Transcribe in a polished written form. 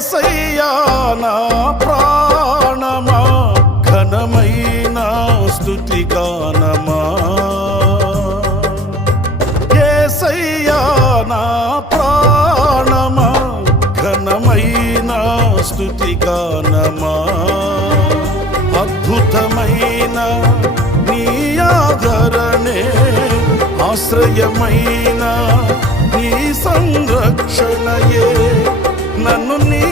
యేసయ్యా నా ప్రాణమా ఘనమైన స్తుతి గానమా యేసయ్యా నా ప్రాణమా ఘనమైన స్తుతి గానమా అద్భుతమైన నీ ఆదరణే ఆశ్రయమైన నీ సంరక్షణయే నన్ను నీ